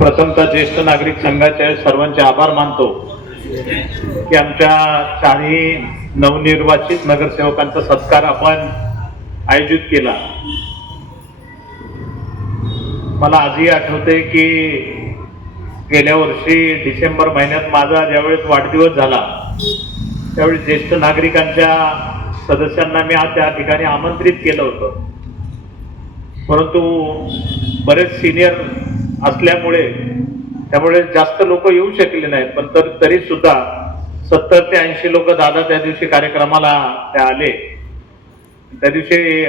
प्रथमतः ज्येष्ठ नागरिक संघाचे सर्वांचे आभार मानतो की आमच्या चारही नवनिर्वाचित नगरसेवकांचा सत्कार आपण आयोजित केला. मला आजही आठवते की गेल्या वर्षी डिसेंबर महिन्यात माझा ज्यावेळेस वाढदिवस झाला त्यावेळी ज्येष्ठ नागरिकांच्या सदस्यांना मी आज त्या ठिकाणी आमंत्रित केलं होतं. परंतु बरेच सिनियर असल्यामुळे त्यामुळे जास्त लोक येऊ शकले नाहीत. पण तर तरी सुद्धा सत्तर ते ऐंशी लोक दादा त्या दिवशी कार्यक्रमाला त्या आले. त्या दिवशी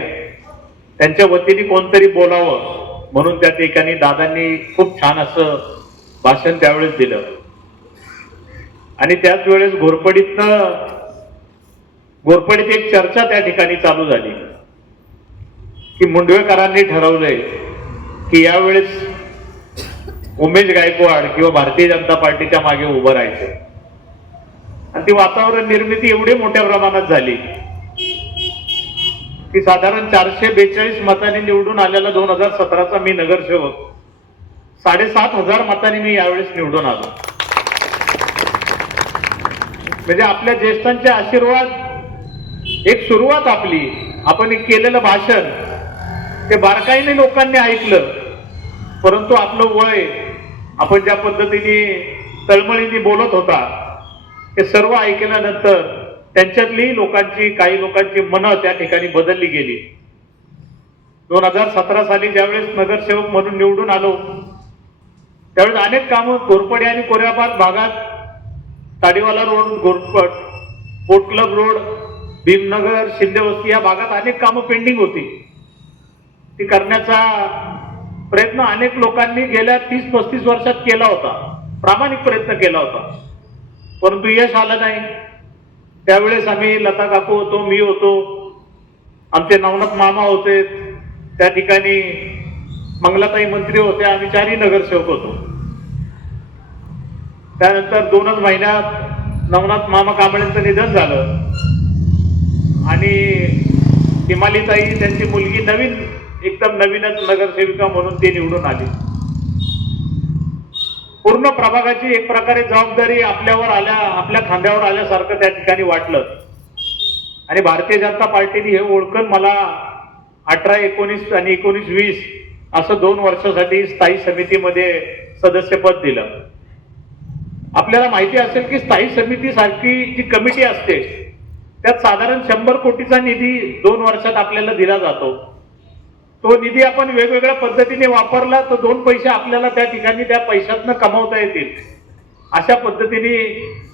त्यांच्या वतीने कोणतरी बोलावं म्हणून त्या ठिकाणी दादांनी खूप छान असं भाषण त्यावेळेस दिलं. आणि त्याच वेळेस घोरपडीतनं घोरपडीत एक चर्चा त्या ठिकाणी चालू झाली. की मुंडवेकरांनी ठरवलंय की यावेळेस उमेश गायकवाड किंवा भारतीय जनता पार्टीच्या मागे उभं राहायचं. आणि ती वातावरण निर्मिती एवढी मोठ्या प्रमाणात झाली. की साधारण चारशे बेचाळीस मतांनी निवडून आलेला दोन हजार सतराचा मी नगरसेवक साडेसात हजार मतांनी मी यावेळेस निवडून आलो. म्हणजे आपल्या ज्येष्ठांचे आशीर्वाद एक सुरुवात आपली. आपण एक केलेलं भाषण ते बारकाईने लोकांनी ऐकलं. परंतु आपलं वय आपण ज्या पद्धतीने तळमळीने बोलत होता हे सर्व ऐकल्यानंतर त्यांच्यातली लोकांची काही लोकांची मनं त्या ठिकाणी बदलली गेली. दोन हजार सतरा साली ज्यावेळेस नगरसेवक म्हणून निवडून आलो त्यावेळेस अनेक कामं घोरपडे आणि कोऱ्याबाद भागात Tadiwala road घोरपट boat club road Bhimnagar Shindevasti या भागात अनेक कामं पेंडिंग होती. ती करण्याचा प्रयत्न अनेक लोकांनी गेल्या तीस पस्तीस वर्षात केला होता. प्रामाणिक प्रयत्न केला होता. परंतु यश आलं नाही. त्यावेळेस आम्ही लता काकू होतो मी होतो. आमचे नवनाथ मामा होते. त्या ठिकाणी मंगलाताई मंत्री होते. आम्ही चारही नगरसेवक होतो. त्यानंतर दोनच महिन्यात नवनाथ मामा कांबळेंचं निधन झालं. आणि हिमालीताई त्यांची मुलगी नवीन एकदम नवीनच नगरसेविका म्हणून ती निवडून आली. पूर्ण प्रभागाची एक प्रकारे जबाबदारी आपल्यावर आल्या आपल्या खांद्यावर आल्यासारखं त्या ठिकाणी वाटलं. आणि भारतीय जनता पार्टीने हे ओळखून मला अठरा एकोणीस आणि एकोणीस वीस असं दोन वर्षासाठी स्थायी समितीमध्ये सदस्यपद दिलं. आपल्याला माहिती असेल की स्थायी समिती सारखी जी कमिटी असते त्यात साधारण शंभर कोटीचा निधी दोन वर्षात आपल्याला दिला जातो. तो निधी आपण वेगवेगळ्या पद्धतीने वापरला तर दोन पैसे आपल्याला त्या ठिकाणी त्या पैशातनं कमावता येतील. अशा पद्धतीने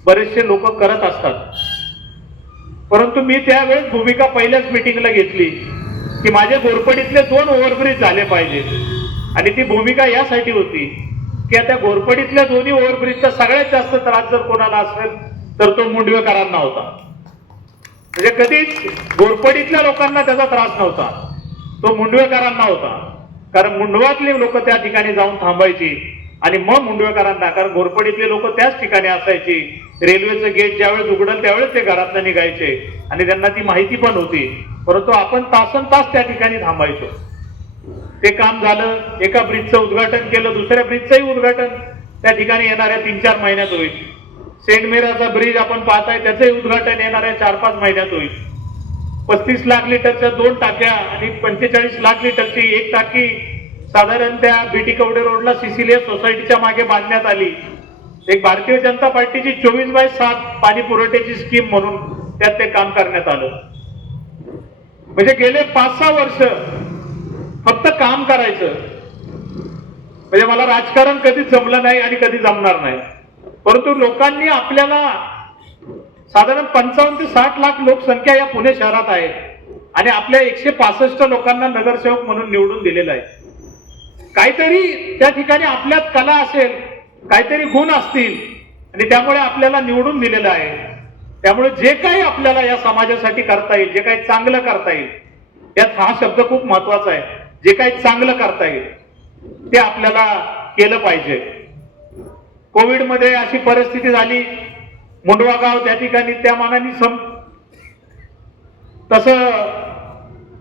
बरेचसे लोक करत असतात. परंतु मी त्यावेळेस भूमिका पहिल्याच मिटिंगला घेतली की माझे घोरपडीतले दोन ओव्हरब्रिज झाले पाहिजेत आणि ती भूमिका यासाठी होती की आता घोरपडीतल्या दोन्ही ओव्हरब्रिजचा सगळ्यात जास्त त्रास जर कोणाला असेल तर तो मुंडवेकरांना होता. म्हणजे कधीच घोरपडीतल्या लोकांना त्याचा त्रास नव्हता. तो मुंडवेकरांना होता. कारण मुंडवातले लोक त्या ठिकाणी जाऊन थांबायची. आणि मग मुंडवेकरांना कारण घोरपडीतले लोक त्याच ठिकाणी असायची. रेल्वेचं गेट ज्यावेळेस उघडल त्यावेळेस ते घरातनं निघायचे. आणि त्यांना ती माहिती पण होती. परंतु आपण तासन तास त्या ठिकाणी थांबायचो. ते काम झालं एका ब्रिजचं उद्घाटन केलं दुसऱ्या ब्रिजचंही उद्घाटन. त्या ठिकाणी येणाऱ्या तीन चार महिन्यात होईल. सेंट मेराचा ब्रिज आपण पाहताय त्याचंही उद्घाटन येणाऱ्या चार पाच महिन्यात होईल. पस्तीस लाख लिटरच्या दोन टाक्या आणि पंचेचाळीस लाख लिटरची एक टाकी साधारण त्या बीटी कवडे रोडला सिसिलिया सोसायटीच्या मागे बांधण्यात आली. एक भारतीय जनता पार्टीची चोवीस बाय सात पाणी पुरवठ्याची स्कीम म्हणून त्यात ते काम करण्यात आलं. म्हणजे गेले पाच सहा वर्ष फक्त काम करायचं. म्हणजे मला राजकारण कधी जमलं नाही आणि कधी जमणार नाही. परंतु लोकांनी आपल्याला साधारण पंचावन्न ते साठ लाख लोकसंख्या या पुणे शहरात आहे. आणि आपल्या एकशे पासष्ट लोकांना नगरसेवक म्हणून निवडून दिलेलं आहे. काहीतरी त्या ठिकाणी आपल्यात कला असेल काहीतरी गुण असतील आणि त्यामुळे आपल्याला निवडून दिलेलं आहे. त्यामुळे जे काही आपल्याला या समाजासाठी करता येईल जे काही चांगलं करता येईल त्यात हा शब्द खूप महत्त्वाचा आहे. जे काही चांगलं करता येईल ते आपल्याला केलं पाहिजे. कोविडमध्ये अशी परिस्थिती झाली मुंडवा गाव त्या ठिकाणी त्या मानाने सम तस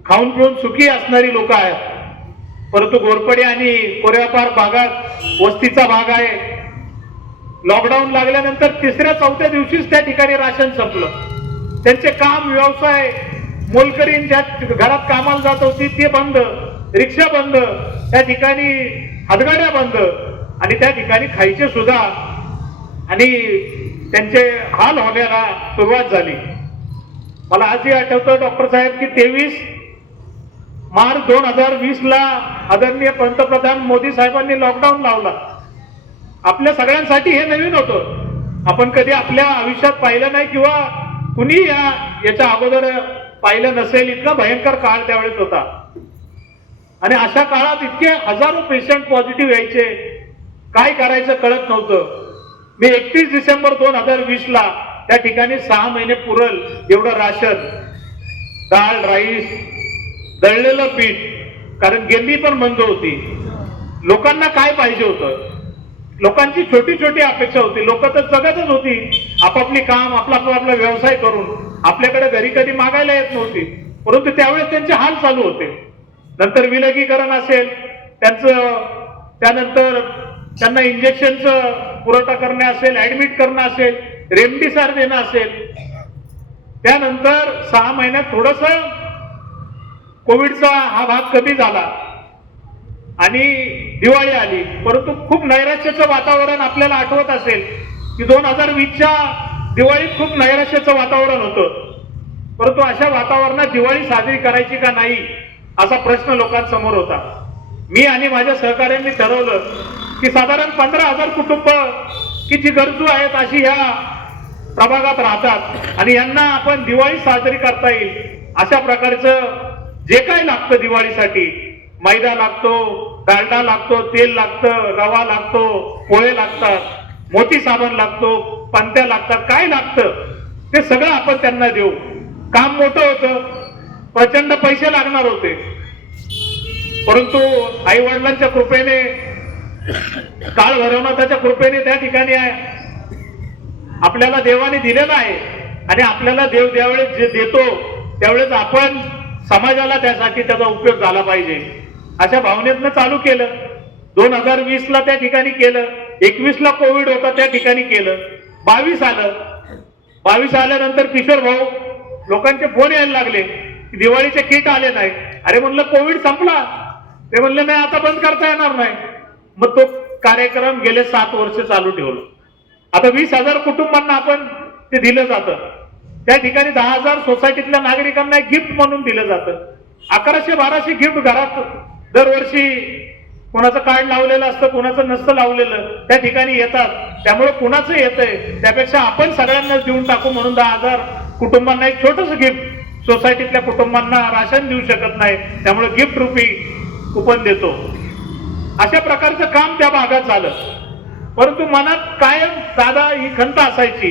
खाऊन पिऊन सुखी असणारी लोक आहेत. परंतु गोरपडे आणि कोरेपार भागात वस्तीचा भाग आहे. लॉकडाऊन लागल्यानंतर तिसऱ्या चौथ्या दिवशीच त्या ठिकाणी राशन संपलं. त्यांचे काम व्यवसाय मोलकरीन ज्या घरात कामाला जात होती ते बंद. रिक्षा बंद. त्या ठिकाणी हातगाड्या बंद. आणि त्या ठिकाणी खायचे सुद्धा. आणि त्यांचे हाल होण्याला सुरुवात झाली. मला आजही आठवतं डॉक्टर साहेब की तेवीस मार्च दोन हजार वीस ला आदरणीय पंतप्रधान मोदी साहेबांनी लॉकडाऊन लावला. आपल्या सगळ्यांसाठी हे नवीन होतं. आपण कधी आपल्या आयुष्यात पाहिलं नाही किंवा कुणी या याच्या अगोदर पाहिलं नसेल इतका भयंकर काळ त्यावेळेस होता. आणि अशा काळात इतके हजारो पेशंट पॉझिटिव्ह यायचे. काय करायचं कळत नव्हतं. मी एकतीस डिसेंबर दोन हजार वीस ला त्या ठिकाणी सहा महिने पुरल एवढं राशन डाळ राईस दळलेलं पीठ कारण गेली पण बंद होती. लोकांना काय पाहिजे होतं? लोकांची छोटी छोटी अपेक्षा होती. लोक तर जगतच होती. आपापली काम आपला आपला आपला व्यवसाय करून आपल्याकडे घरी कधी मागायला येत नव्हती. परंतु त्यावेळेस त्यांचे हाल चालू होते. नंतर विलगीकरण असेल त्यांचं त्यानंतर त्यांना इंजेक्शनचं पुरवठा करणे असेल ऍडमिट करणं असेल रेमडिसार देणं असेल. त्यानंतर सहा महिन्यात थोडस कोविडचा हा भाग कमी झाला. आणि दिवाळी आली. परंतु खूप नैराश्याचं वातावरण आपल्याला आठवत असेल की दोन हजार वीसच्या दिवाळीत खूप नैराश्याचं वातावरण होतं. परंतु अशा वातावरणात दिवाळी साजरी करायची का नाही असा प्रश्न लोकांसमोर होता. मी आणि माझ्या सहकाऱ्यांनी ठरवलं की साधारण पंधरा हजार कुटुंब की जी गरजू आहेत अशी ह्या प्रभागात राहतात. आणि यांना आपण दिवाळी साजरी करता येईल. अशा प्रकारचं जे काय लागतं दिवाळीसाठी मैदा लागतो डालडा लागतो तेल लागतं रवा लागतो पोळे लागतात मोती साबण लागतो पंत्या लागतात काय लागतं ते सगळं आपण त्यांना देऊ. काम मोठं होतं प्रचंड पैसे लागणार होते. परंतु आई वडिलांच्या कृपेने काळ भरवणाच्या कृपेने त्या ठिकाणी आहे. आपल्याला देवाने दिलेलं आहे. आणि आपल्याला देव ज्यावेळेस जे देतो त्यावेळेस आपण समाजाला त्यासाठी त्याचा उपयोग झाला पाहिजे. अशा भावनेतनं चालू केलं. दोन हजार वीस ला त्या ठिकाणी केलं. एकवीस ला कोविड होता त्या ठिकाणी केलं. बावीस आलं. बावीस आल्यानंतर किशोर भाऊ लोकांचे फोन यायला लागले. की दिवाळीचे किट आले नाही. अरे म्हणलं कोविड संपला. ते म्हणलं नाही आता बंद करता येणार नाही. मग तो कार्यक्रम गेले सात वर्ष चालू ठेवलं. आता वीस हजार कुटुंबांना आपण ते दिलं जातं. त्या ठिकाणी दहा हजार सोसायटीतल्या नागरिकांना गिफ्ट म्हणून दिलं जातं. अकराशे बाराशे गिफ्ट घरात दरवर्षी कोणाचं कार्ड लावलेलं असतं कोणाचं नसतं लावलेलं त्या ठिकाणी येतात. त्यामुळे कुणाचं येतंय त्यापेक्षा आपण सगळ्यांनाच देऊन टाकू म्हणून दहा हजार कुटुंबांना एक छोटस गिफ्ट सोसायटीतल्या कुटुंबांना राशन देऊ शकत नाही. त्यामुळे गिफ्ट रुपी कुपन देतो. अशा प्रकारचं काम त्या भागात झालं. परंतु मनात कायम दादा ही खंत असायची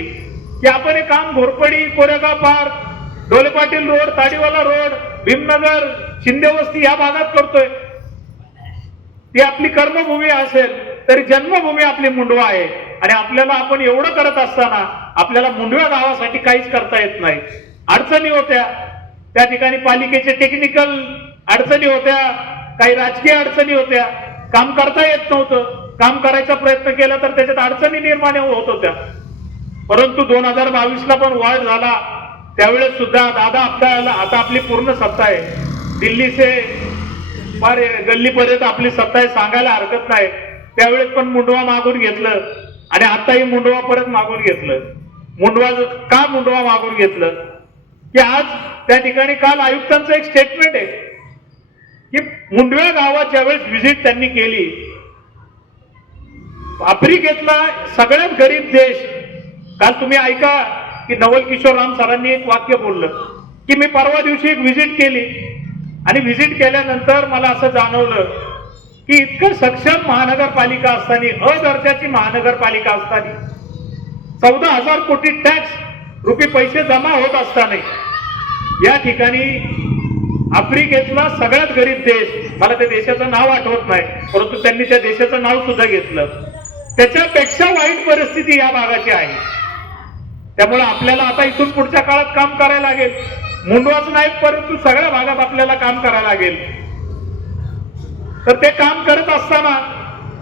की आपण हे काम Ghorpadi Koregaon park Dhole Patil road Tadiwala road Bhimnagar Shindevasti या भागात करतोय. ती आपली कर्मभूमी असेल तरी जन्मभूमी आपली मुंडवा आहे. आणि आपल्याला आपण एवढं करत असताना आपल्याला मुंडव्या गावासाठी काहीच करता येत नाही. अडचणी होत्या. त्या ठिकाणी पालिकेचे टेक्निकल अडचणी होत्या काही राजकीय अडचणी होत्या. काम करता येत नव्हतं. काम करायचा प्रयत्न केला तर त्याच्यात अडचणी निर्माण होत होत्या. परंतु दोन हजार बावीस ला पण वाढ झाला. त्यावेळेस सुद्धा दादा आपल्याला आता आपली पूर्ण सत्ता आहे. दिल्ली से फार गल्लीपर्यंत आपली सत्ता आहे सांगायला हरकत नाही. त्यावेळेस पण मुंडवा मागून घेतलं आणि आताही मुंडवा परत मागून घेतलं. मुंडवा का मुंडवा मागून घेतलं? की आज त्या ठिकाणी काल आयुक्तांचं एक स्टेटमेंट आहे. की मुंडव्या गावात ज्यावेळेस व्हिजिट त्यांनी केली. आफ्रिकेतला सगळ्यात गरीब देश. काल तुम्ही ऐका की नवल किशोर राम सरांनी एक वाक्य बोललं की मी परवा दिवशी एक व्हिजिट केली. आणि व्हिजिट केल्यानंतर मला असं जाणवलं की इतकं सक्षम महानगरपालिका असताना अ दर्जाची महानगरपालिका असताना चौदा हजार कोटी टॅक्स रुपये पैसे जमा होत असताना या ठिकाणी आफ्रिकेतला सगळ्यात गरीब देश मला त्या देशाचं नाव आठवत नाही परंतु त्यांनी त्या देशाचं नाव सुद्धा घेतलं. त्याच्यापेक्षा वाईट परिस्थिती या भागाची आहे. त्यामुळे आपल्याला आता इथून पुढच्या काळात काम करायला लागेल. मुंडवाच नाही परंतु सगळ्या भागात आपल्याला काम करायला लागेल. तर ते काम करत असताना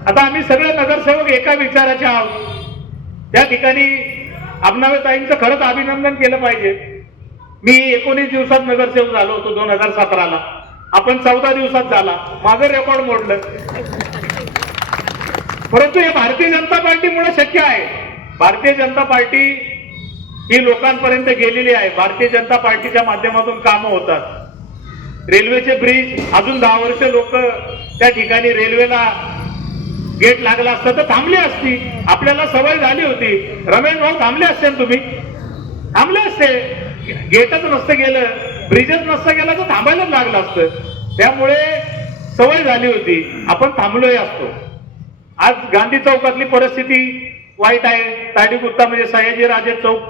आता आम्ही सगळे नगरसेवक एका विचाराचे आहोत. त्या ठिकाणी ताईंचं खरंच अभिनंदन केलं पाहिजे. मी एकोणीस दिवसात नगरसेवक झालो होतो दोन हजार सतराला. आपण चौदा दिवसात झाला. माझं रेकॉर्ड मोडलं. परंतु हे भारतीय जनता पार्टीमुळे शक्य आहे. भारतीय जनता पार्टी ही लोकांपर्यंत गेलेली आहे. भारतीय जनता पार्टीच्या माध्यमातून कामं होतात. रेल्वेचे ब्रिज अजून दहा वर्ष लोक त्या ठिकाणी रेल्वेला गेट लागला असतं तर थांबली असती. आपल्याला सवय झाली होती. रमेश भाऊ थांबले असते ना तुम्ही? थांबले असते. गेटच नसतं गेलं ब्रिजच नसतं गेलं तर थांबायलाच लागलं असतं. त्यामुळे सवय झाली होती. आपण थांबलोही असतो. आज गांधी चौकातली परिस्थिती वाईट आहे. ताडी गुप्ता म्हणजे सयाजीराजे चौक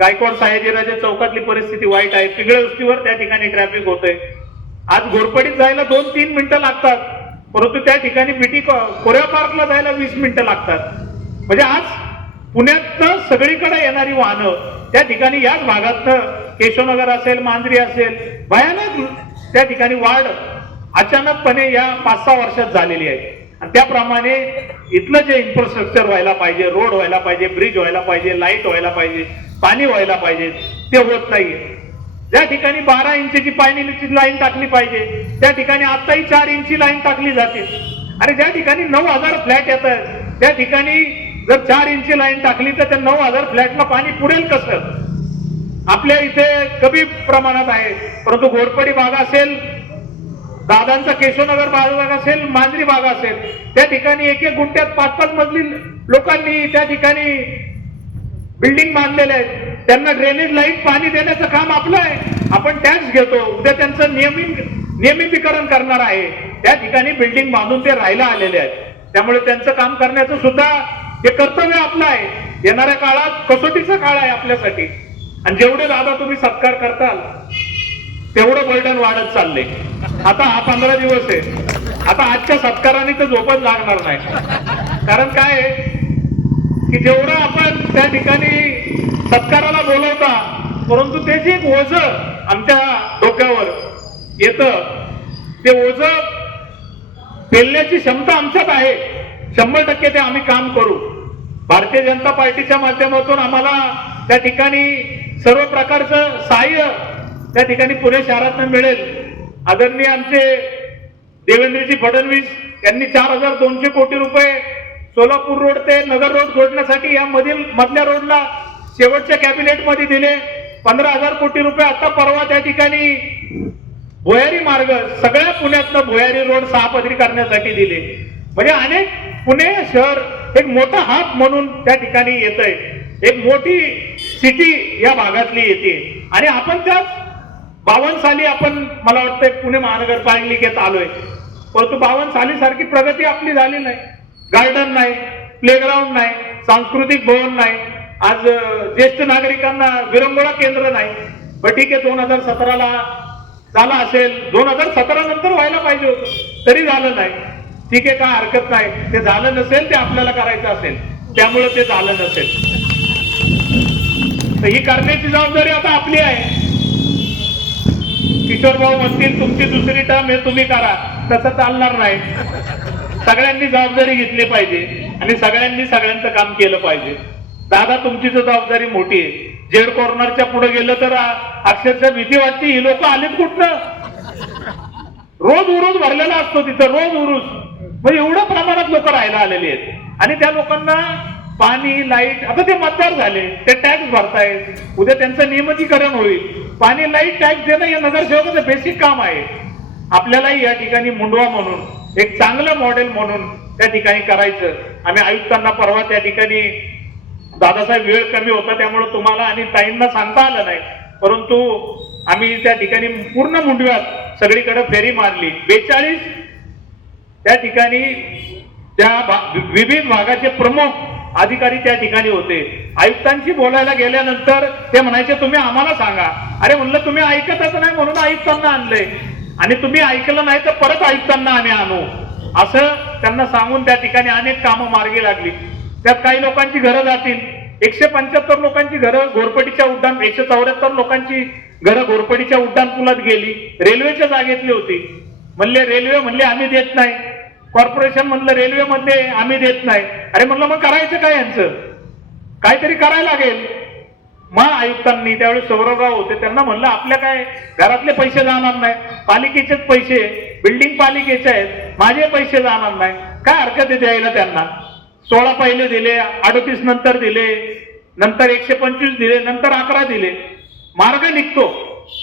गायकवाड सयाजीराजे चौकातली परिस्थिती वाईट आहे. पिगळे वस्तीवर त्या ठिकाणी ट्रॅफिक होतंय. आज घोरपडीत जायला दोन तीन मिनिटं लागतात. परंतु त्या ठिकाणी बीटी कोऱ्या पार्कला जायला वीस मिनिटं लागतात. म्हणजे आज पुण्यातनं सगळीकडे येणारी वाहनं त्या ठिकाणी याच भागातनं केशवनगर असेल मांजरी असेल भयानक त्या ठिकाणी वाढ अचानकपणे या पाच सहा वर्षात झालेली आहे. आणि त्याप्रमाणे इथलं जे इन्फ्रास्ट्रक्चर व्हायला पाहिजे रोड व्हायला पाहिजे ब्रिज व्हायला पाहिजे लाइट व्हायला पाहिजे पाणी व्हायला पाहिजे ते होत नाहीये. ज्या ठिकाणी बारा इंचची पाणीची लाईन टाकली पाहिजे त्या ठिकाणी आताही चार इंची लाईन टाकली जाते. आणि ज्या ठिकाणी नऊ हजार फ्लॅट येत आहेत त्या ठिकाणी जर चार इंची लाईन टाकली तर त्या नऊ हजार फ्लॅटला पाणी पुरेल कसं? आपल्या इथे कमी प्रमाणात आहे. परंतु घोरपडी भाग असेल दादांचा केशवनगर भाग असेल मांजरी भाग असेल त्या ठिकाणी एक एक गुंट्यात पाच पाच मजली लोकांनी त्या ठिकाणी बिल्डिंग बांधलेले आहेत त्यांना ड्रेनेज लाइट पाणी देण्याचं काम आपलं आहे. आपण टॅक्स घेतो. उद्या त्यांचं नियमित नियमितीकरण करणार आहे. त्या ठिकाणी बिल्डिंग बांधून ते राहायला आलेले आहेत. त्यामुळे त्यांचं काम करण्याचं सुद्धा हे कर्तव्य आपलं आहे. येणाऱ्या काळात कसोटीचा काळ आहे आपल्यासाठी. आणि जेवढे दादा तुम्ही सत्कार करताल तेवढं बर्डन वाढत चालले आता हा पंधरा दिवस आहे. आता आजच्या सत्काराने तर झोपच लागणार नाही. कारण काय आहे? की जेवढं आपण त्या ठिकाणी सत्काराला बोलवता परंतु ते जे एक ओझ आमच्या डोक्यावर येत ते ओझ पेलण्याची क्षमता आमच्यात आहे. शंभर टक्के ते आम्ही काम करू. भारतीय जनता पार्टीच्या माध्यमातून आम्हाला त्या ठिकाणी सर्व प्रकारचं सहाय्य त्या ठिकाणी पुणे शहरातनं मिळेल. आदरणीय आमचे देवेंद्रजी फडणवीस यांनी चार हजार दोनशे कोटी रुपये सोलापूर रोड ते नगर रोड जोडण्यासाठी या मधील मधल्या रोडला शेवटच्या कॅबिनेटमध्ये दिले. पंधरा हजार कोटी रुपये आता परवा त्या ठिकाणी भुयारी मार्ग सगळ्या पुण्यातनं भुयारी रोड सहापदरी करण्यासाठी दिले. म्हणजे अनेक पुणे शहर एक मोठा हात म्हणून त्या ठिकाणी येत आहे एक मोठी सिटी या भागातली येते. आणि आपण त्याच बावन्न साली आपण मला वाटतं पुणे महानगरपालिकेत आलोय. परंतु बावन्न साली सारखी प्रगती आपली झाली नाही. गार्डन नाही प्लेग्राऊंड नाही सांस्कृतिक भवन नाही. आज ज्येष्ठ नागरिकांना विरंगुळा केंद्र नाही. पण ठीक आहे दोन हजार सतराला झाला असेल. दोन हजार सतरा नंतर व्हायला पाहिजे होतं. तरी झालं नाही. ठीक आहे का हरकत नाही. ते झालं नसेल ते आपल्याला करायचं असेल. त्यामुळे ते झालं नसेल. तर ही करण्याची जबाबदारी आता आपली आहे. किशोर भाऊ म्हणतील तुमची दुसरी टर्म हे तुम्ही करा. तसं चालणार नाही. सगळ्यांनी जबाबदारी घेतली पाहिजे आणि सगळ्यांनी सगळ्यांचं काम केलं पाहिजे. दादा तुमची तर जबाबदारी मोठी आहे. जेड कॉर्नरच्या पुढे गेलं तर अक्षरशः भीती वाटते ही लोक आलीत कुठनं? रोज उरूस भरलेला असतो तिथं रोज उरूस. मग एवढ्या प्रमाणात लोक राहायला आलेली आहेत. आणि त्या लोकांना पाणी लाइट आता ते मतदार झाले ते टॅक्स भरतायत. उद्या त्यांचं नियमितीकरण होईल. पाणी लाइट टॅक्स देणं हे नगरसेवकाचं बेसिक काम आहे. आपल्यालाही या ठिकाणी मुंडवा म्हणून एक चांगलं मॉडेल म्हणून त्या ठिकाणी करायचं. आम्ही आयुक्तांना परवा त्या ठिकाणी दादासाहेब वेळ कमी होता त्यामुळे तुम्हाला आणि ताईंना सांगता आलं नाही. परंतु आम्ही त्या ठिकाणी पूर्ण मुंडव्यात सगळीकडे फेरी मारली. बेचाळीस त्या ठिकाणी त्या विविध भागाचे प्रमुख अधिकारी त्या ठिकाणी होते. आयुक्तांशी बोलायला गेल्यानंतर ते म्हणायचे तुम्ही आम्हाला सांगा. अरे म्हणलं तुम्ही ऐकतच नाही म्हणून आयुक्तांना आणले आणि तुम्ही ऐकलं नाही तर परत आयुक्तांना आम्ही आणू. असं त्यांना सांगून त्या ठिकाणी अनेक कामं मार्गी लागली. त्यात काही लोकांची घरं जातील. एकशे पंच्याहत्तर लोकांची घरं घोरपडीच्या उड्डाण एकशे चौऱ्याहत्तर लोकांची घरं घोरपडीच्या उड्डाण पुलात गेली. रेल्वेच्या जागेतली होती. म्हणले रेल्वे म्हणले आम्ही देत नाही. कॉर्पोरेशन म्हणलं रेल्वे मध्ये आम्ही देत नाही. अरे म्हणलं मग करायचं काय यांचं? काहीतरी करायला लागेल. मग आयुक्तांनी त्यावेळेस सौरवराव होते त्यांना म्हणलं आपल्या काय घरातले पैसे जाणार नाही. पालिकेचेच पैसे बिल्डिंग पालिकेचे आहेत. माझे पैसे जाणार नाही. काय हरकत आहे द्यायला त्यांना? सोळा पहिले दिले अडतीस नंतर दिले नंतर एकशे पंचवीस दिले नंतर अकरा दिले. मार्ग निघतो.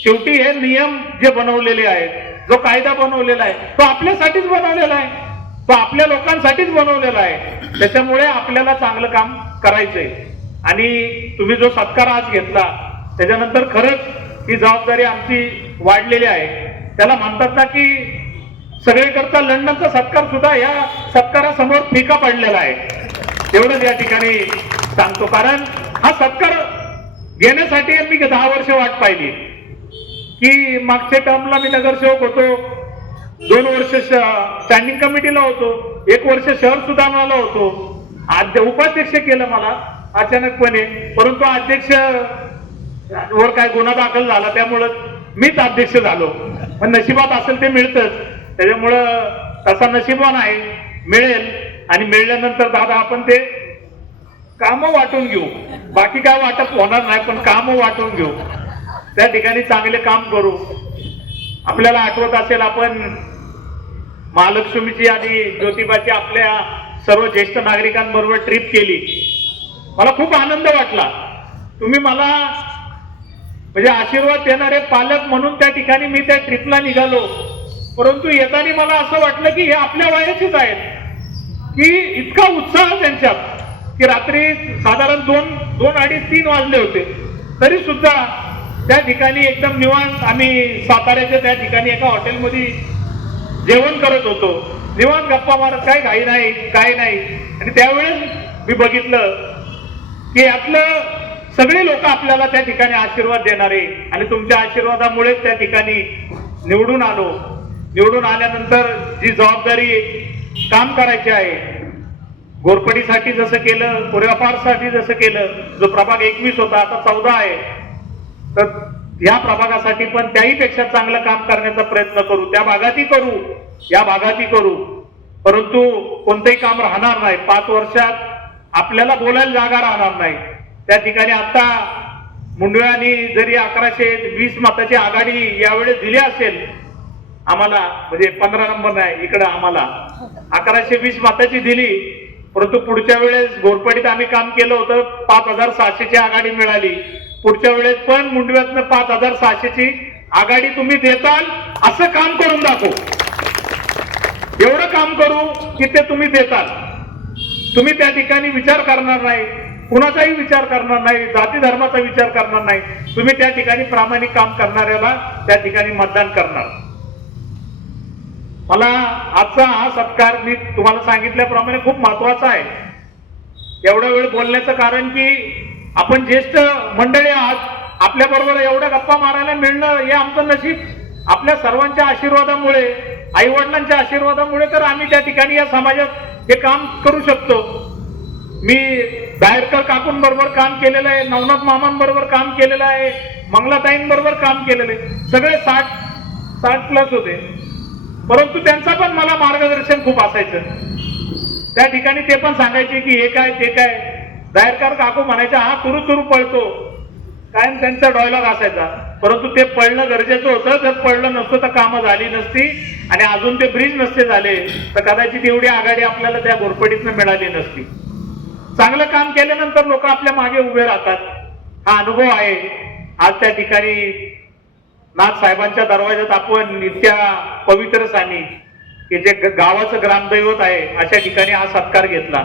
शेवटी हे नियम जे बनवलेले आहेत जो कायदा बनवलेला आहे तो आपल्यासाठीच बनवलेला आहे. तो आपल्या लोकांसाठीच बनवलेला आहे. त्याच्यामुळे आपल्याला चांगलं काम करायचंय. आणि तुम्ही जो सत्कार आज घेतला त्याच्यानंतर खरंच ही जबाबदारी आमची वाढलेली आहे. त्याला म्हणतात ना की सगळीकडचा लंडनचा सत्कार सुद्धा या सत्कारासमोर फिका पडलेला आहे. एवढंच या ठिकाणी सांगतो कारण हा सत्कार घेण्यासाठी मी दहा वर्ष वाट पाहिली. की मागच्या टर्मला मी नगरसेवक होतो दोन वर्ष स्टँडिंग कमिटीला होतो. एक वर्ष शहर सुधारणाला होतो. आद्य उपाध्यक्ष केलं मला अचानकपणे. परंतु अध्यक्ष वर काय गुन्हा दाखल झाला त्यामुळं मीच अध्यक्ष झालो. पण नशिबात असेल ते मिळतच. त्याच्यामुळं तसा नशिबान आहे मिळेल. आणि मिळल्यानंतर दादा आपण ते काम वाटून घेऊ. बाकी काय वाटप होणार नाही पण काम वाटून घेऊ. त्या ठिकाणी चांगले काम करू. आपल्याला आठवत असेल आपण महालक्ष्मीची आणि ज्योतिबाची आपल्या सर्व ज्येष्ठ नागरिकांबरोबर ट्रिप केली. मला खूप आनंद वाटला. तुम्ही मला म्हणजे आशीर्वाद देणारे पालक म्हणून त्या ठिकाणी मी त्या ट्रिपला निघालो. परंतु येताना मला असं वाटलं की हे आपल्या वयाचेच आहेत. की इतका उत्साह त्यांच्यात की रात्री साधारण दोन दोन अडीच तीन वाजले होते. तरी सुद्धा त्या ठिकाणी एकदम निवांत आम्ही साताऱ्याच्या त्या ठिकाणी एका हॉटेलमध्ये जेवण करत होतो. निवांत गप्पा मारत काय घाई नाही काय नाही. आणि त्यावेळेस मी बघितलं की यातलं सगळे लोक आपल्याला त्या ठिकाणी आशीर्वाद देणारे आणि तुमच्या आशीर्वादामुळेच त्या ठिकाणी निवडून आलो. निवडून आल्यानंतर जी जबाबदारी काम करायची आहे घोरपडीसाठी जसं केलं कोरेवापारसाठी जसं केलं जो प्रभाग एकवीस होता आता चौदा आहे. तर या प्रभागासाठी पण त्याही पेक्षा चांगलं काम करण्याचा प्रयत्न करू. त्या भागातही करू या भागातही करू. परंतु कोणतंही काम राहणार नाही. पाच वर्षात आपल्याला बोलायला जागा राहणार नाही. त्या ठिकाणी आता मुंडव्यानी जरी अकराशे वीस मताची आघाडी यावेळेस दिली असेल आम्हाला म्हणजे पंधरा नंबर नाही इकडं आम्हाला. अकराशे वीस मताची दिली परंतु पुढच्या वेळेस घोरपडीत आम्ही काम केलं होतं पाच हजार सहाशेची आघाडी मिळाली. पुढच्या वेळेस पण मुंडव्यातनं पाच हजार सहाशेची आघाडी तुम्ही देताल असं काम करून दाखवू. एवढं काम करू की ते तुम्ही देताल. तुम्ही त्या ठिकाणी विचार करणार नाही कुणाचाही विचार करणार नाही जाती धर्माचा विचार करणार नाही. तुम्ही त्या ठिकाणी प्रामाणिक काम करणाऱ्याला त्या ठिकाणी मतदान करणार. मला आजचा हा सत्कार मी तुम्हाला सांगितल्याप्रमाणे खूप महत्त्वाचा आहे. एवढा वेळ बोलण्याचं कारण की आपण ज्येष्ठ मंडळी आहात आपल्या बरोबर एवढ्या गप्पा मारायला मिळणं हे आमचं नशीब. आपल्या सर्वांच्या आशीर्वादामुळे आई वडिलांच्या आशीर्वादामुळे तर आम्ही त्या ठिकाणी या समाजात हे काम करू शकतो. मी दायरकर काकूंबरोबर काम केलेलं आहे नवनाथ मामांबरोबर काम केलेलं आहे मंगलाताईंबरोबर काम केलेलं आहे. सगळे साठ साठ प्लस होते. परंतु त्यांचा पण मला मार्गदर्शन खूप असायचं. त्या ठिकाणी ते पण सांगायचे की हे काय ते काय? दायरकार काकू म्हणायचे हा तुरु तुरु पळतो. कायम त्यांचा डॉयलॉग असायचा. परंतु ते पळणं गरजेचं होतं. जर पळलं नसतं तर कामं झाली नसती आणि अजून ते ब्रिज नसते झाले तर कदाचित एवढी आघाडी आपल्याला त्या घोरपडीतनं मिळाली नसती. चांगलं काम केल्यानंतर लोक आपल्या मागे उभे राहतात. हा अनुभव आहे. आज त्या ठिकाणी नाथ साहेबांच्या दरवाज्यात आपण इतक्या पवित्र सानी की जे गावाचं ग्रामदैवत आहे अशा ठिकाणी हा सत्कार घेतला.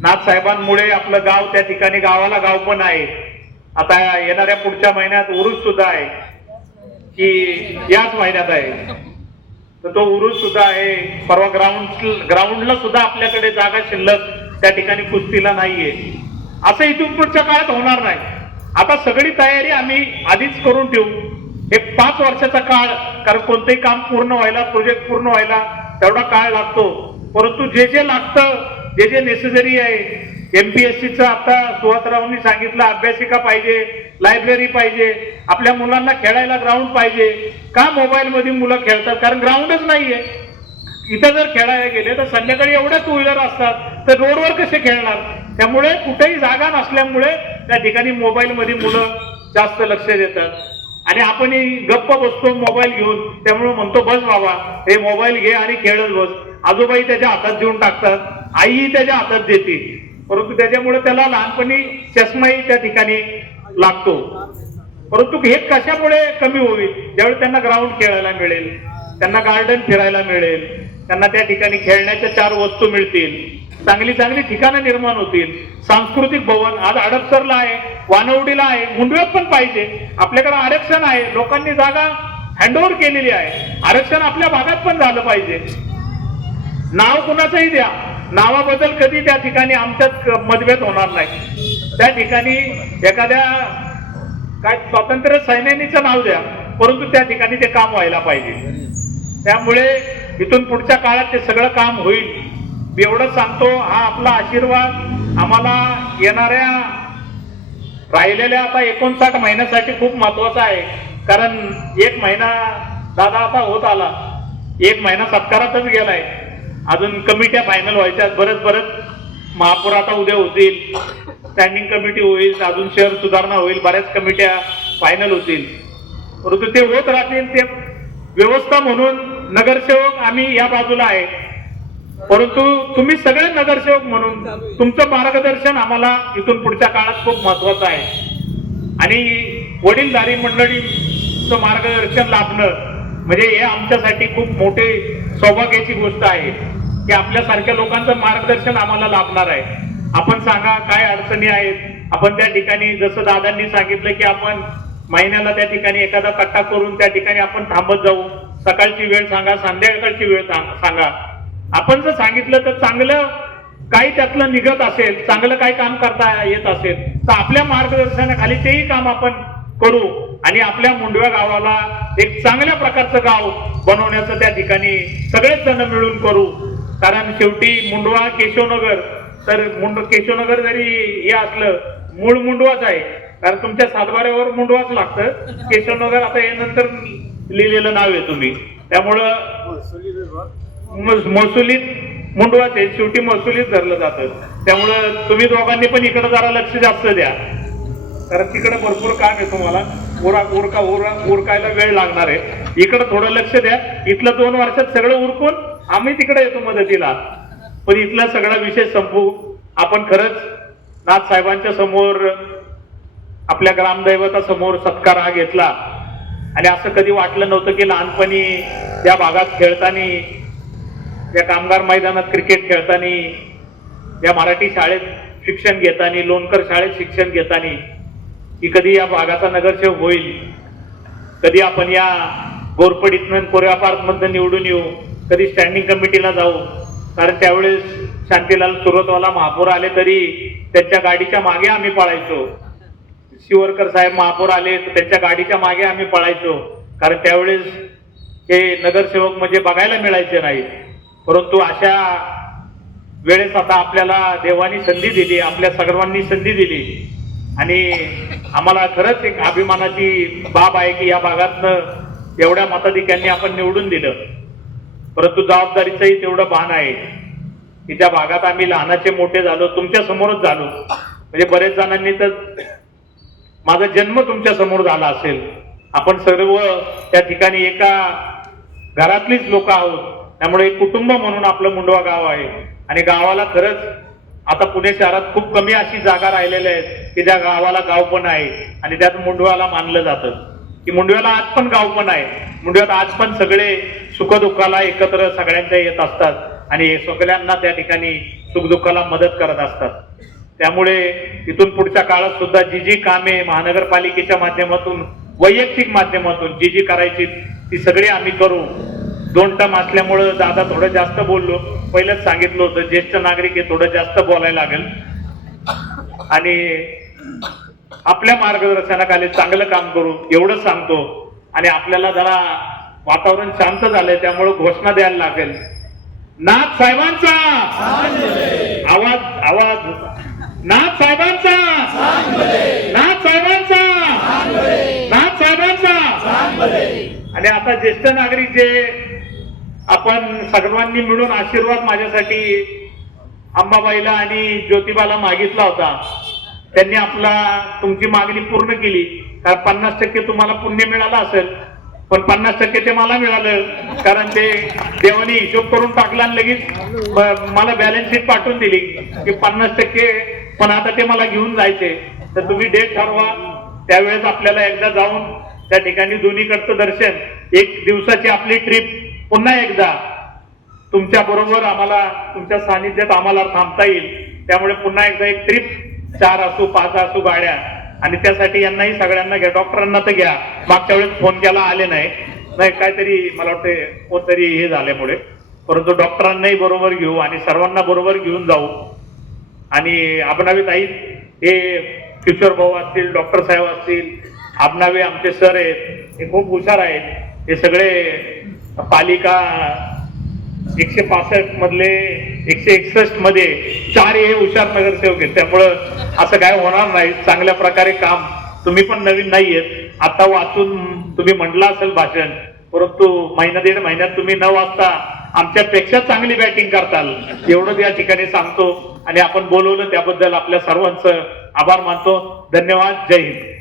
नाथ साहेबांमुळे आपलं गाव त्या ठिकाणी गावाला गाव पण आहे. आता येणाऱ्या पुढच्या महिन्यात उरुस सुद्धा आहे. की याच महिन्यात आहे. तर तो उरुस सुद्धा आहे. परवा ग्राउंड ग्राउंडला सुद्धा आपल्याकडे जागा शिल्लक त्या ठिकाणी कुस्तीला नाहीये. असं इथून पुढच्या काळात होणार नाही. आता सगळी तयारी आम्ही आधीच करून ठेवू. हे पाच वर्षाचा काळ कारण कोणतेही काम पूर्ण व्हायला प्रोजेक्ट पूर्ण व्हायला तेवढा काळ लागतो. परंतु जे जे लागतं जे जे नेसेसरी आहे एमपीएससीचं आता सुहासरावांनी सांगितलं अभ्यासिका पाहिजे लायब्ररी पाहिजे आपल्या मुलांना खेळायला ग्राउंड पाहिजे. का मोबाईलमध्ये मुलं खेळतात? कारण ग्राउंडच नाहीये. इथं जर खेळायला गेले तर संध्याकाळी एवढ्या टू व्हीलर असतात तर रोडवर कसे खेळणार? त्यामुळे कुठेही जागा नसल्यामुळे त्या ठिकाणी मोबाईलमध्ये मुलं जास्त लक्ष देतात. आणि आपण गप्प बसतो मोबाईल घेऊन. त्यामुळे म्हणतो बस बाबा हे मोबाईल घे आणि खेळत बस. आजोबाई त्याच्या हातात देऊन टाकतात. आई त्याच्या हातात देते. परंतु त्याच्यामुळे त्याला लहानपणी चष्माही त्या ठिकाणी लागतो. परंतु हे कशामुळे कमी होईल? ज्यावेळी त्यांना ग्राउंड खेळायला मिळेल त्यांना गार्डन फिरायला मिळेल त्यांना त्या ठिकाणी खेळण्याच्या चार वस्तू मिळतील चांगली चांगली ठिकाणं निर्माण होतील. सांस्कृतिक भवन आज अडपसरला आहे वानवडीला आहे मुंडव्यात पण पाहिजे. आपल्याकडे आरक्षण आहे लोकांनी जागा हँडओव्हर केलेली आहे. आरक्षण आपल्या भागात पण झालं पाहिजे. नाव कुणाचंही द्या. नावाबद्दल कधी त्या ठिकाणी आमच्यात मतभेद होणार नाही. त्या ठिकाणी एखाद्या काय स्वातंत्र्य सैन्यानीचं नाव द्या परंतु त्या ठिकाणी ते काम व्हायला पाहिजे. त्यामुळे इथून पुढच्या काळात ते सगळं काम होईल. मी एवढंच सांगतो हा आपला आशीर्वाद आम्हाला येणाऱ्या राहिलेल्या आता एकोणसाठ महिन्यासाठी खूप महत्त्वाचा आहे. कारण एक महिना दादा आता होत आला. एक महिना सत्कारातच गेलाय. अजून कमिट्या फायनल व्हायच्या बरंच बरंच. महापौर आता उद्या होतील. स्टँडिंग कमिटी होईल अजून शहर सुधारणा होईल. बऱ्याच कमिट्या फायनल होतील. परंतु ते होत राहतील ते व्यवस्था म्हणून नगरसेवक आम्ही या बाजूला आहे. परंतु तुम्ही सगळे नगरसेवक म्हणून तुमचं मार्गदर्शन आम्हाला इथून पुढच्या काळात खूप महत्वाचं आहे. आणि वडीलधारी मंडळीचं मार्गदर्शन लाभणं म्हणजे हे आमच्यासाठी खूप मोठे सौभाग्याची गोष्ट आहे की आपल्यासारख्या लोकांचं मार्गदर्शन आम्हाला लाभणार आहे. आपण सांगा काय अडचणी आहेत? आपण त्या ठिकाणी जसं दादांनी सांगितलं की आपण महिन्याला त्या ठिकाणी एखादा कट्टा करून त्या ठिकाणी आपण थांबत जाऊ. सकाळची वेळ सांगा संध्याकाळची वेळ सांगा आपण जर सांगितलं तर चांगलं काही त्यातलं निघत असेल चांगलं काही काम करता येत असेल तर आपल्या मार्गदर्शनाखाली तेही काम आपण करू. आणि आपल्या मुंडव्या गावाला एक चांगल्या प्रकारचं गाव बनवण्याचं त्या ठिकाणी सगळेच जण मिळून करू. कारण शेवटी मुंडवा केशवनगर तर मुंड केशवनगर जरी हे असलं मूळ मुंडवाच आहे. कारण तुमच्या सातबाऱ्यावर मुंडवाच लागतं. केशवनगर आता हे नंतर लिहिलेलं नाव आहे तुम्ही. त्यामुळं महसुलीत मुंडवाच आहे. शेवटी महसुलीत धरलं जातं. त्यामुळं तुम्ही दोघांनी पण इकडं जरा लक्ष जास्त द्या. कारण तिकडे भरपूर काम आहे तुम्हाला. उरा उरका उरा उरकायला वेळ लागणार आहे. इकडे थोडं लक्ष द्या. इथलं दोन वर्षात सगळं उरकून आम्ही तिकडे येतो मदतीला. पण इथला सगळा विषय संपू. आपण खरंच नाथ साहेबांच्या समोर आपल्या ग्रामदैवतासमोर सत्कार हा घेतला. आणि असं कधी वाटलं नव्हतं की लहानपणी त्या भागात खेळताना या कामगार मैदानात क्रिकेट खेळताना या मराठी शाळेत शिक्षण घेताना लोणकर शाळेत शिक्षण घेताना की कधी या भागाचा नगरसेवक होईल कधी आपण या गोरपडीतनं कोऱ्या पार्क निवडून येऊ कधी स्टँडिंग कमिटीला जाऊ. कारण त्यावेळेस शांतीलाल सुरतवाला महापौर आले तरी त्यांच्या गाडीच्या मागे आम्ही पळायचो. शिवरकर साहेब महापौर आले तर त्यांच्या गाडीच्या मागे आम्ही पळायचो. कारण त्यावेळेस हे नगरसेवक म्हणजे बघायला मिळायचे नाही परंतु अशा वेळेस आता आपल्याला देवानी संधी दिली आपल्या सर्वांनी संधी दिली. आणि आम्हाला खरंच एक अभिमानाची बाब आहे की या भागातनं एवढ्या मताधिक्यांनी आपण निवडून दिलं. परंतु जबाबदारीचंही तेवढं भान आहे की त्या भागात आम्ही लहानाचे मोठे झालो तुमच्या समोरच झालो. म्हणजे बरेच जणांनी तर माझा जन्म तुमच्यासमोर झाला असेल. आपण सर्व त्या ठिकाणी एका घरातलीच लोक आहोत. त्यामुळे एक कुटुंब म्हणून आपलं मुंडवा गाव आहे. आणि गावाला खरंच आता पुणे शहरात खूप कमी अशी जागा राहिलेल्या आहेत. की त्या गावाला गाव पण आहे आणि त्यात मुंडव्याला मानलं जातं. की मुंडव्याला आज पण गाव पण आहे. मुंडव्यात आज पण सगळे सुखदुःखाला एकत्र सगळ्यांच्या येत असतात आणि सगळ्यांना त्या ठिकाणी सुखदुःखाला मदत करत असतात. त्यामुळे इथून पुढच्या काळात सुद्धा जी जी कामे महानगरपालिकेच्या माध्यमातून वैयक्तिक माध्यमातून जी जी करायची ती सगळी आम्ही करू. दोन टम असल्यामुळं दादा थोडं जास्त बोललो. पहिलंच सांगितलं होतं ज्येष्ठ नागरिक हे थोडं जास्त बोलायला लागेल. आणि आपल्या मार्गदर्शनाखाली चांगलं काम करू एवढंच सांगतो. आणि आपल्याला जरा वातावरण शांत झालंय त्यामुळे घोषणा द्यायला लागेल. नाथ साहेबांचा! आवाज आवाज. नाथ साहेबांचा! नाथ साहेबांचा! नाथ साहेबांचा! आणि आता ज्येष्ठ नागरिक जे आपण सर्वांनी मिळून आशीर्वाद माझ्यासाठी अंबाबाईला आणि ज्योतिबाला मागितला होता. त्यांनी आपला तुमची मागणी पूर्ण केली. कारण पन्नास टक्के तुम्हाला पुण्य मिळालं असेल. पण पन्नास टक्के ते मला मिळालं. कारण ते देवानी हिशोब करून टाकला आणि लगेच मला बॅलन्स शीट पाठवून दिली. की पन्नास टक्के पण आता ते मला घेऊन जायचे. तर तुम्ही डेट ठरवा. त्यावेळेस आपल्याला एकदा जाऊन त्या ठिकाणी दोन्हीकडचं दर्शन. एक दिवसाची आपली ट्रिप पुन्हा एकदा. तुमच्या बरोबर आम्हाला तुमच्या सानिध्यात आम्हाला थांबता येईल. त्यामुळे पुन्हा एकदा एक ट्रिप चार असू पाच असू गाड्या. आणि त्यासाठी यांनाही सगळ्यांना घ्या. डॉक्टरांना तर घ्या. मागच्या वेळेस फोन केला आले नाही. नाही काहीतरी मला वाटते कोणतरी हे झाल्यामुळे. परंतु डॉक्टरांनाही बरोबर घेऊ आणि सर्वांना बरोबर घेऊन जाऊ. आणि अबनावी ताई हे किशोर भाऊ असतील डॉक्टर साहेब असतील अबनावे आमचे सर आहेत हे खूप हुशार आहेत. हे सगळे पालिका एकशे पासष्ट मधले एकशे एकसष्टमध्ये चार हे हुशार नगरसेवक आहेत. त्यामुळं असं काय होणार नाही. चांगल्या प्रकारे काम तुम्ही पण नवीन नाहीयेत आता वाचून तुम्ही म्हटलं असेल भाषण परंतु महिना दीड महिन्यात तुम्ही न वाचता आमच्यापेक्षा चांगली बॅटिंग करताल. एवढंच या ठिकाणी सांगतो आणि आपण बोलवलं त्याबद्दल आपल्या सर्वांचं आभार मानतो. धन्यवाद. जय हिंद.